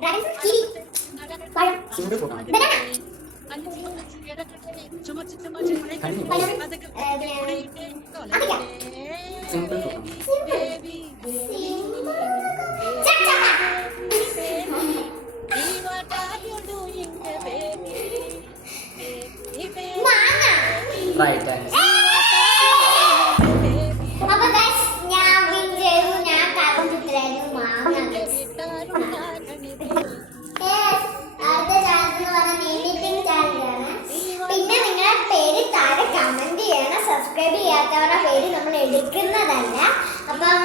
Dragon fruit kiwi പഴം banana simple right answer. Subscribe ചെയ്യാത്തവരുടെ പേര് നമ്മൾ എടുക്കുന്നതല്ല. അപ്പം